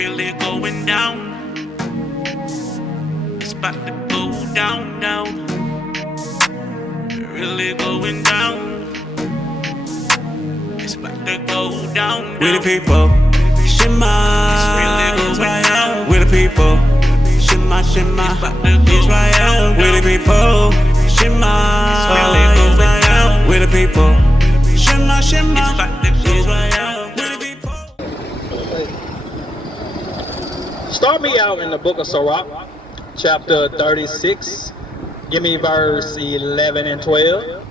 really going down. It's about to go down now. Really going down. It's about to go down now. We the people, Shi'yah, Israel. We the people, Shi'yah, Israel. We the people, Shi'yah, Israel. We the people, Shi'yah, Israel. We the people. Start me out in the book of Sirach, chapter 36. Give me verse 11 and 12.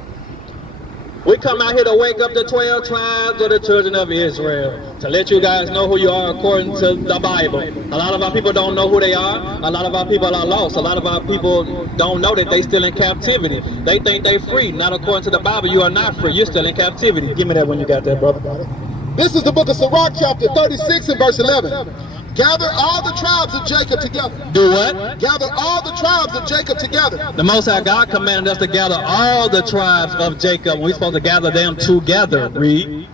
We come out here to wake up the 12 tribes of the children of Israel, to let you guys know who you are according to the Bible. A lot of our people don't know who they are. A lot of our people are lost. A lot of our people don't know that they still in captivity. They think they free. Not according to the Bible. You are not free. You're still in captivity. Give me that when you got that, brother. This is the book of Sirach, chapter 36 and verse 11. Gather all the tribes of Jacob together. Do what? Gather all the tribes of Jacob together. The Most High God commanded us to gather all the tribes of Jacob. We're supposed to gather them together. Read.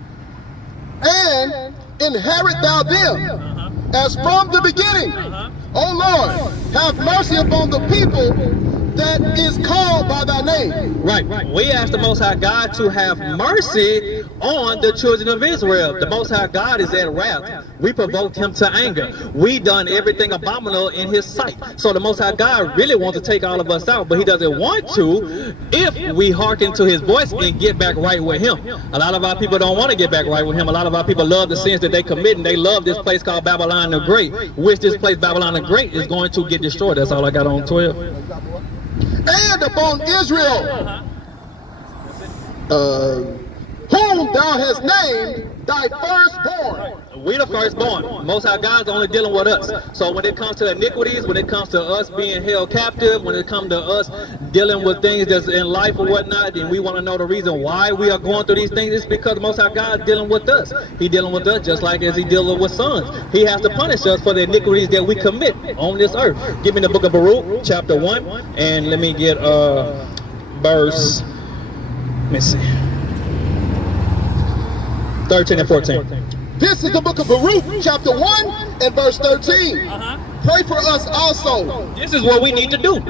And inherit thou them as from the beginning. O Lord, have mercy upon the people that is called by thy name. Right. We ask the Most High God to have mercy on the children of Israel. The Most High God is at wrath. We provoked him to anger. We done everything abominable in his sight. So the Most High God really wants to take all of us out, but he doesn't want to if we hearken to his voice and get back right with him. A lot of our people don't want to get back right with him. A lot of our people love the sins that they commit, and they love this place called Babylon the Great, which this place Babylon the Great is going to get destroyed. That's all I got on 12. And upon Israel, whom thou hast named thy firstborn. We the firstborn. Most High God's only dealing with us. So when it comes to iniquities, when it comes to us being held captive, when it comes to us dealing with things that's in life or whatnot, then we want to know the reason why we are going through these things. It's because Most High God's dealing with us. He dealing with us just like as he dealing with sons. He has to punish us for the iniquities that we commit on this earth. Give me the book of Baruch, chapter 1, and let me get verse, let me see, 13 and 14. This is the book of Baruch, chapter 1 and verse 13. Pray for us also. This is what we need to do.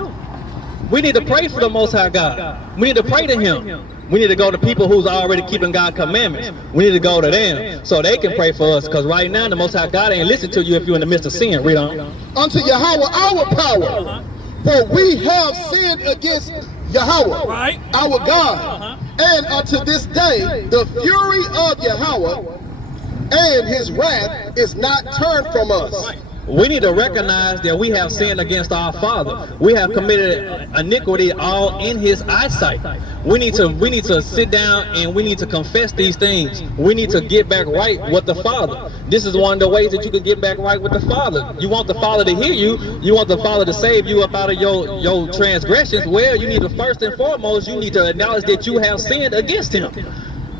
We need to pray for the Most High God. We need to pray to him. We need to go to people who's already keeping God's commandments. We need to go to them so they can pray for us, because right now the Most High God ain't listen to you if you're in the midst of sin. Read on. Unto Yahweh our power, for we have sinned against Yahweh, our God. And unto this day, the fury of Yahweh and his wrath is not turned from us. We need to recognize that we have sinned against our Father. We have committed iniquity all in his eyesight. We need to sit down and we need to confess these things. We need to get back right with the Father. This is one of the ways that you can get back right with the Father. You want the Father to hear you. You want the Father to save you up out of your transgressions. Well, you need to first and foremost, you need to acknowledge that you have sinned against him.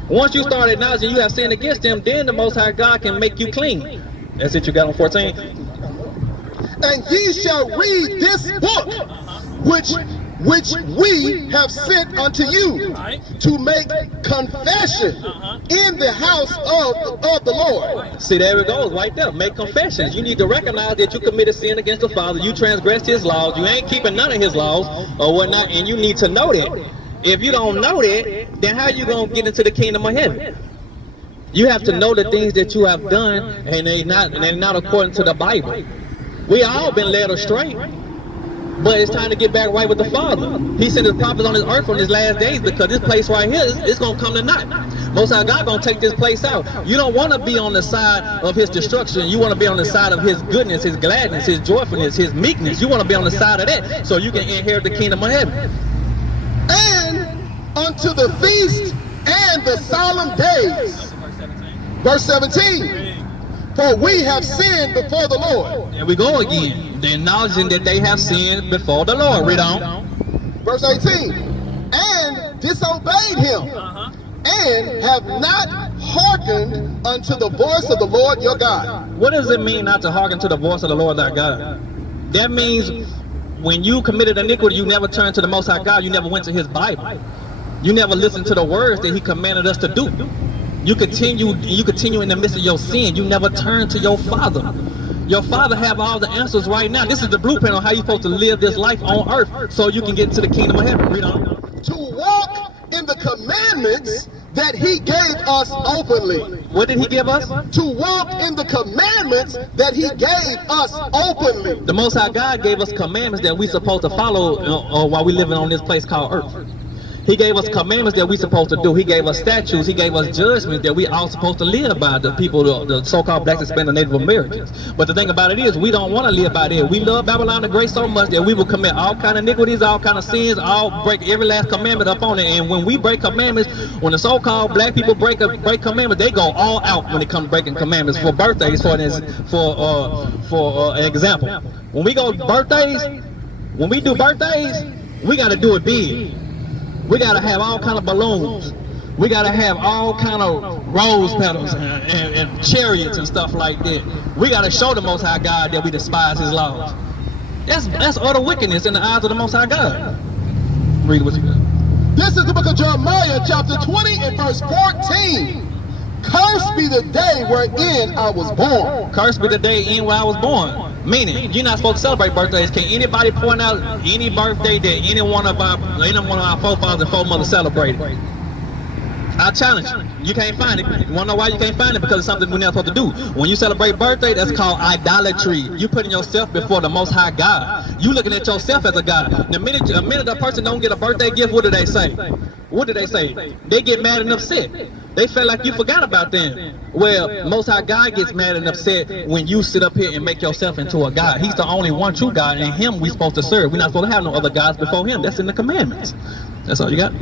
Once you start acknowledging you have sinned against him, then the Most High God can make you clean. That's it you got on 14. And ye shall read this book, which we have sent unto you, to make confession in the house of the Lord. See, there it goes, right there. Make confessions. You need to recognize that you committed sin against the Father. You transgressed his laws. You ain't keeping none of his laws or whatnot, and you need to know that. If you don't know that, then how you gonna get into the kingdom of heaven? You have to know the things that you have done, and they're not according to the Bible. We all been led astray, but it's time to get back right with the Father. He sent his prophets on this earth on his last days, because this place right here is gonna come to naught. Most High God gonna take this place out. You don't want to be on the side of his destruction. You want to be on the side of his goodness, his gladness, his joyfulness, his meekness. You want to be on the side of that, so you can inherit the kingdom of heaven. And unto the feast and the solemn days. Verse 17. For we have sinned before the Lord. There we go again. They're acknowledging that they have sinned before the Lord. Read on. Verse 18. And disobeyed him, and have not hearkened unto the voice of the Lord your God. What does it mean not to hearken to the voice of the Lord thy God? That means when you committed iniquity, you never turned to the Most High God. You never went to his Bible. You never listened to the words that he commanded us to do. You continue in the midst of your sin. You never turn to your Father. Your Father have all the answers right now. This is the blueprint on how you're supposed to live this life on earth so you can get into the kingdom of heaven. Read on. To walk in the commandments that he gave us openly. What did he give us? To walk in the commandments that he gave us openly. The Most High God gave us commandments that we're supposed to follow while we're living on this place called earth. He gave us commandments that we're supposed to do. He gave us statutes. He gave us judgments that we all supposed to live by, the people, the so-called blacks, Hispanic, and Native Americans. But the thing about it is, we don't want to live by that. We love Babylon the Great so much that we will commit all kind of iniquities, all kind of sins, all break every last commandment up on it. And when we break commandments, when the so-called black people break commandments, they go all out when it comes to breaking commandments. For birthdays, for an example, when we go birthdays, when we do birthdays, we got to do it big. We gotta have all kind of balloons. We gotta have all kind of rose petals and chariots and stuff like that. We gotta show the Most High God that we despise His laws. That's utter wickedness in the eyes of the Most High God. Read what you got. This is the book of Jeremiah, chapter 20 and verse 14. Cursed be the day wherein I was born. Cursed be the day in where I was born. Meaning, you're not supposed to celebrate birthdays. Can anybody point out any birthday that any one of our forefathers and foremothers celebrated? I challenge you. You can't find it. You want to know why you can't find it? Because it's something we're not supposed to do. When you celebrate birthday, that's called idolatry. You putting yourself before the Most High God. You looking at yourself as a God. The minute a person don't get a birthday gift, what do they say? What do they say? They get mad and upset. They feel like you forgot about them. Well, Most High God gets mad and upset when you sit up here and make yourself into a God. He's the only one true God, and Him we supposed to serve. We're not supposed to have no other gods before Him. That's in the commandments. That's all you got?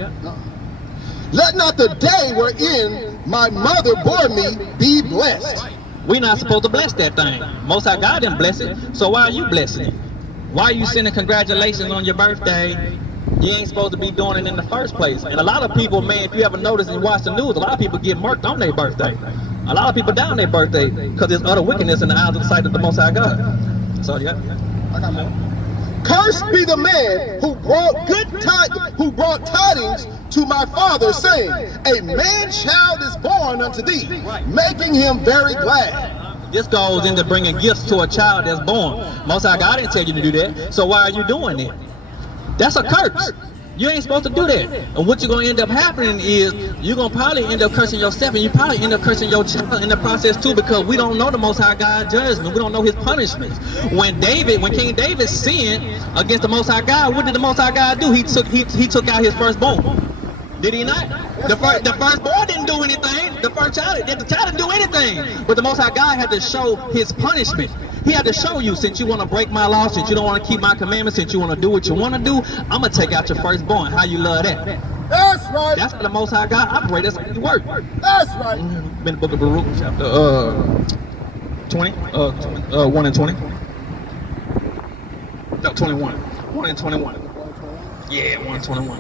Let not the day wherein my mother bore me be blessed. We're not supposed to bless that thing. Most High God didn't bless it, so why are you blessing it? Why are you sending congratulations on your birthday? You ain't supposed to be doing it in the first place. And a lot of people, man, if you ever notice and watch the news, a lot of people get murked on their birthday. A lot of people die on their birthday because there's utter wickedness in the eyes of the sight of the Most High God. That's all you got? I got more. Cursed be the man who brought tidings to my father, saying, a man-child is born unto thee, making him very glad. This goes into bringing gifts to a child that's born. Most High God didn't tell you to do that, so why are you doing it? That's a curse. You ain't supposed to do that. And what you're going to end up happening is you're going to probably end up cursing yourself, and you probably end up cursing your child in the process too, because we don't know the Most High God judgment. We don't know His punishments. When King David sinned against the Most High God, what did the Most High God do? He took out his firstborn. Did he not? The firstborn didn't do anything. The child didn't do anything. But the Most High God had to show His punishment. He had to show you, since you want to break my law, since you don't want to keep my commandments, since you want to do what you want to do, I'm going to take out your firstborn. How you love that? That's right. That's how the Most High God operates. That's how He works. That's right. In the book of Baruch, chapter 20, 1 and 20. No, 21. 1 and 21. Yeah, 1 and 21.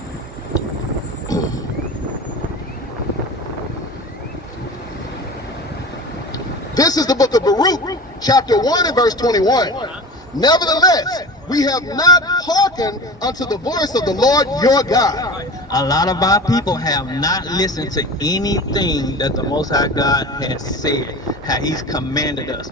This is the book of Baruch, chapter 1 and verse 21. Nevertheless, we have not hearkened unto the voice of the Lord your God. A lot of our people have not listened to anything that the Most High God has said, how He's commanded us.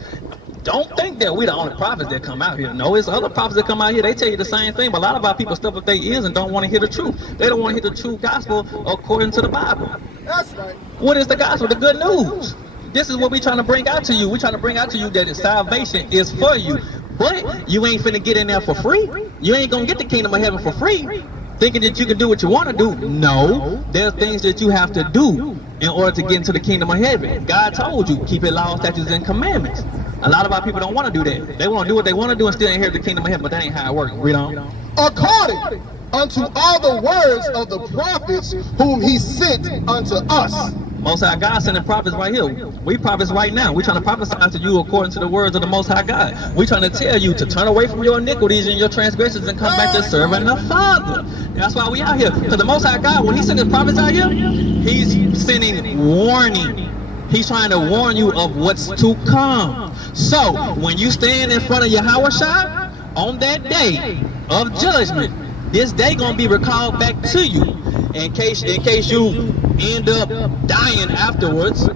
Don't think that we're the only prophets that come out here. No, it's other prophets that come out here. They tell you the same thing, but a lot of our people stuff up their ears and don't want to hear the truth. They don't want to hear the true gospel according to the Bible. That's right. What is the gospel? The good news. This is what we're trying to bring out to you. We're trying to bring out to you that salvation is for you. But you ain't finna get in there for free. You ain't gonna get the kingdom of heaven for free, thinking that you can do what you want to do. No, there's things that you have to do in order to get into the kingdom of heaven. God told you, keep His laws, statutes, and commandments. A lot of our people don't want to do that. They want to do what they want to do and still inherit the kingdom of heaven, but that ain't how it works. Read on. According unto all the words of the prophets whom He sent unto us. Most High God sending prophets right here. We prophets right now. We're trying to prophesy to you according to the words of the Most High God. We're trying to tell you to turn away from your iniquities and your transgressions and come back to serving the Father. That's why we out here. Because the Most High God, when He sends His prophets out here, He's sending warning. He's trying to warn you of what's to come. So when you stand in front of Yahushua on that day of judgment, this day gonna be recalled back to you. In case you end up dying afterwards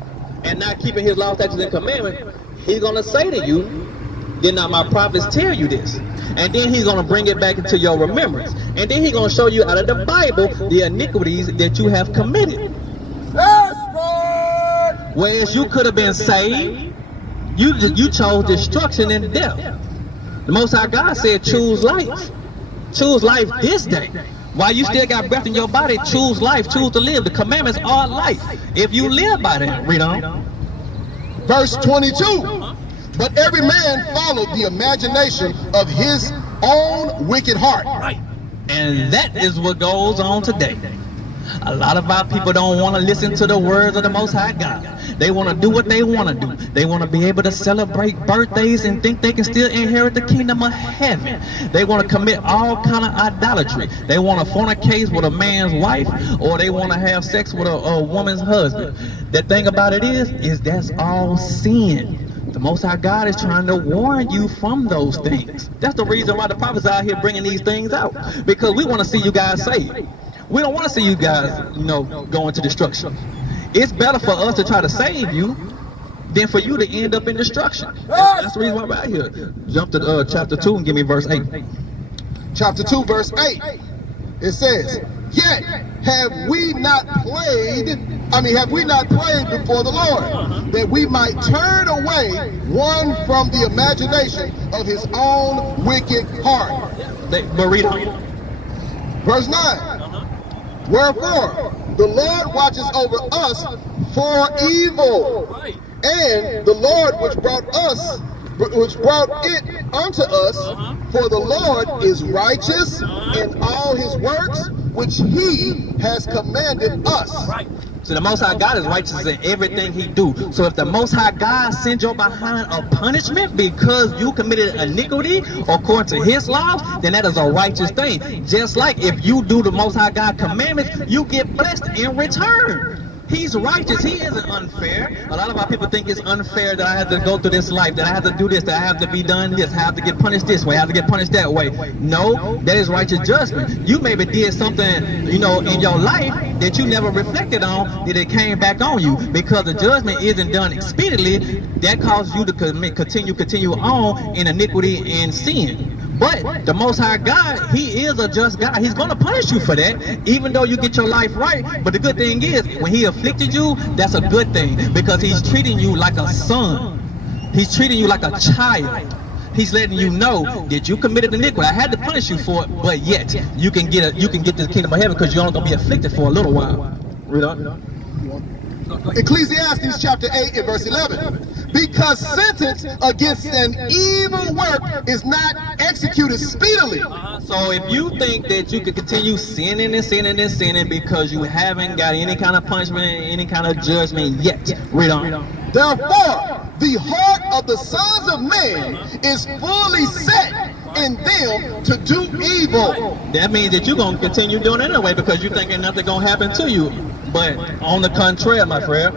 and not keeping His law, statutes, and commandments, He's gonna say to you, Did not my prophets tell you this? And then he's going to bring it back into your remembrance. And then he's going to show you out of the Bible the iniquities that you have committed. Whereas you could have been saved, you chose destruction and death. The Most High God said, choose life. Choose life this day. While you still got breath in your body, choose life, choose to live. The commandments are life. If you live by that, read on. Verse 22. But every man followed the imagination of his own wicked heart. Right. And that is what goes on today. A lot of our people don't want to listen to the words of the Most High God. They want to do what they want to do. They want to be able to celebrate birthdays and think they can still inherit the kingdom of heaven. They want to commit all kind of idolatry. They want to fornicate with a man's wife, or they want to have sex with a woman's husband. The thing about it is that's all sin. The Most High God is trying to warn you from those things. That's the reason why the prophets are out here bringing these things out. Because we want to see you guys saved. We don't want to see you guys, go into destruction. It's better for us to try to save you than for you to end up in destruction. That's the reason why we're out here. Jump to chapter 2 and give me verse 8. Chapter 2, verse 8. It says, yet have we not prayed before the Lord, that we might turn away one from the imagination of his own wicked heart. But read on. Verse 9. Wherefore the Lord watches over us for evil, and the Lord which brought it unto us, for the Lord is righteous in all his works which he has commanded us. So the Most High God is righteous in everything he do. So if the Most High God sends you behind a punishment because you committed iniquity according to his laws, then that is a righteous thing. Just like if you do the Most High God commandments, you get blessed in return. He's righteous. He isn't unfair. A lot of our people think it's unfair that I have to go through this life, that I have to do this, that I have to be done this, I have to get punished this way, I have to get punished that way. No, that is righteous judgment. You maybe did something, in your life that you never reflected on, that it came back on you, because the judgment isn't done expediently. That causes you to continue on in iniquity and sin. But the Most High God, he is a just God. He's going to punish you for that, even though you get your life right. But the good thing is, when he afflicted you, that's a good thing, because he's treating you like a son. He's treating you like a child. He's letting you know that you committed iniquity. I had to punish you for it, but yet you can get this kingdom of heaven because you're only going to be afflicted for a little while. Read on. Ecclesiastes chapter 8 and verse 11. Because sentence against an evil work is not executed speedily. So if you think that you can continue sinning and sinning and sinning because you haven't got any kind of punishment, any kind of judgment yet, read on. Therefore, the heart of the sons of men is fully set in them to do evil. That means that you're going to continue doing it anyway because you're thinking nothing going to happen to you. But on the contrary, my friend,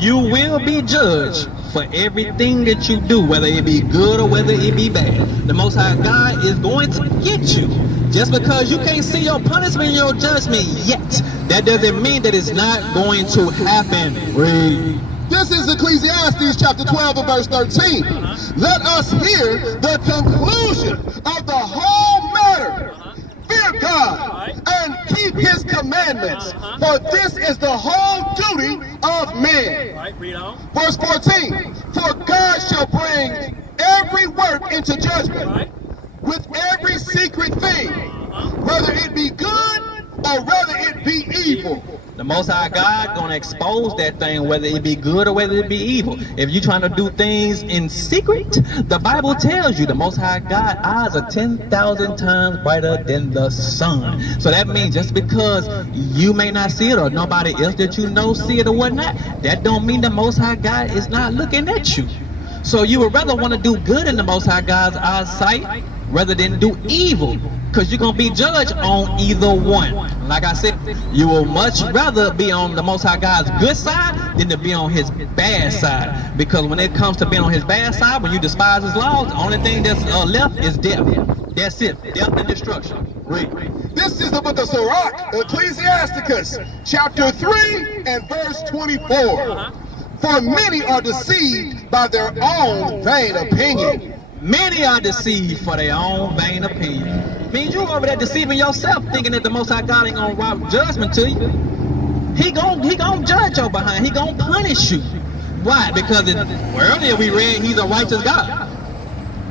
you will be judged for everything that you do, whether it be good or whether it be bad. The Most High God is going to get you. Just because you can't see your punishment, your judgment yet, that doesn't mean that it's not going to happen. Read. This is Ecclesiastes chapter 12 and verse 13. Let us hear the conclusion of the whole matter. Fear God and keep his commandments, for this is the whole duty of man. Verse 14. For God shall bring every work into judgment with every secret thing, whether it be good or whether it be evil. The Most High God gonna expose that thing, whether it be good or whether it be evil. If you're trying to do things in secret, the Bible tells you the Most High God eyes are 10,000 times brighter than the sun. So that means just because you may not see it or nobody else that you know see it or whatnot, that don't mean the Most High God is not looking at you. So you would rather want to do good in the Most High God's eyesight rather than do evil, because you're going to be judged on either one. Like I said, you will much rather be on the Most High God's good side than to be on his bad side, because when it comes to being on his bad side, when you despise his laws, the only thing that's left is death. That's it, death and destruction. Read. This is the book of Sirach, Ecclesiasticus, chapter 3 and verse 24. For many are deceived by their own vain opinion, Many are deceived for their own vain opinion. Means you over there deceiving yourself, thinking that the Most High God ain't gonna route judgment to you. He gon' judge your behind. He gon' punish you. Why? Because earlier we read He's a righteous God.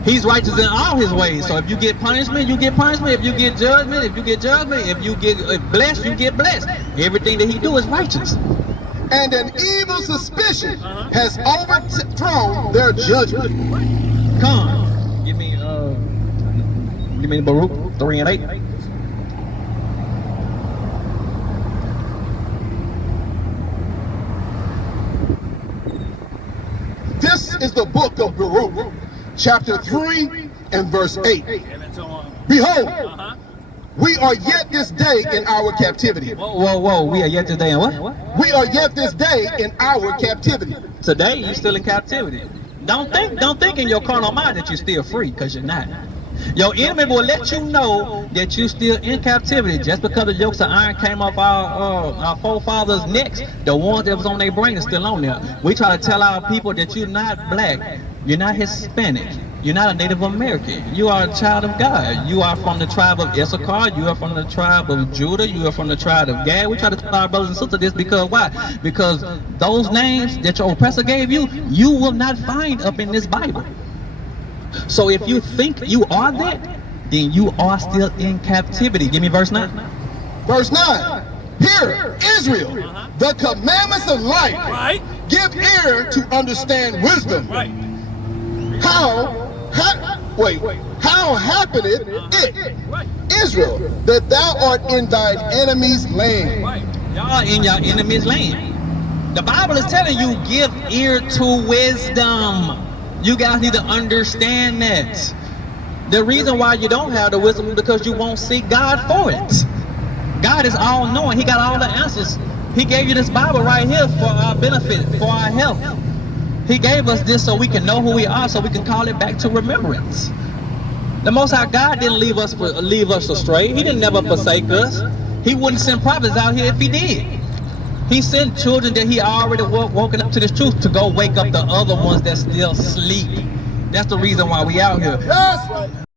He's righteous in all His ways. So if you get punishment, you get punishment. If you get judgment, if you get judgment. If you get blessed, you get blessed. Everything that He do is righteous. And an evil suspicion has overthrown their judgment. Come, give me the Baruch 3 and 8. This is the book of Baruch, chapter 3 and verse 8. Behold, we are yet this day in our captivity. Whoa, we are yet today in what? We are yet this day in our captivity. Today you still in captivity. Don't think in your carnal mind that you're still free, because you're not. Your enemy will let you know that you're still in captivity just because the yokes of iron came off our forefathers' necks. The ones that was on their brain is still on there. We try to tell our people that you're not black, you're not Hispanic, you're not a Native American. You are a child of God. You are from the tribe of Issachar. You are from the tribe of Judah. You are from the tribe of Gad. We try to tell our brothers and sisters this because why? Because those names that your oppressor gave you, you will not find up in this Bible. So if you think you are that, then you are still in captivity. Give me verse 9. Verse 9. Hear, Israel, the commandments of life. Right. Give ear to understand wisdom. Right. How happeneth it, Israel, that thou art in thine enemy's land? Right. Y'all in your enemy's land. The Bible is telling you, give ear to wisdom. You guys need to understand that. The reason why you don't have the wisdom is because you won't seek God for it. God is all-knowing. He got all the answers. He gave you this Bible right here for our benefit, for our health. He gave us this so we can know who we are, so we can call it back to remembrance. The Most High God didn't leave us astray. He didn't never forsake us. He wouldn't send prophets out here if He did. He sent children that He already woken up to this truth to go wake up the other ones that still sleep. That's the reason why we out here. Yes.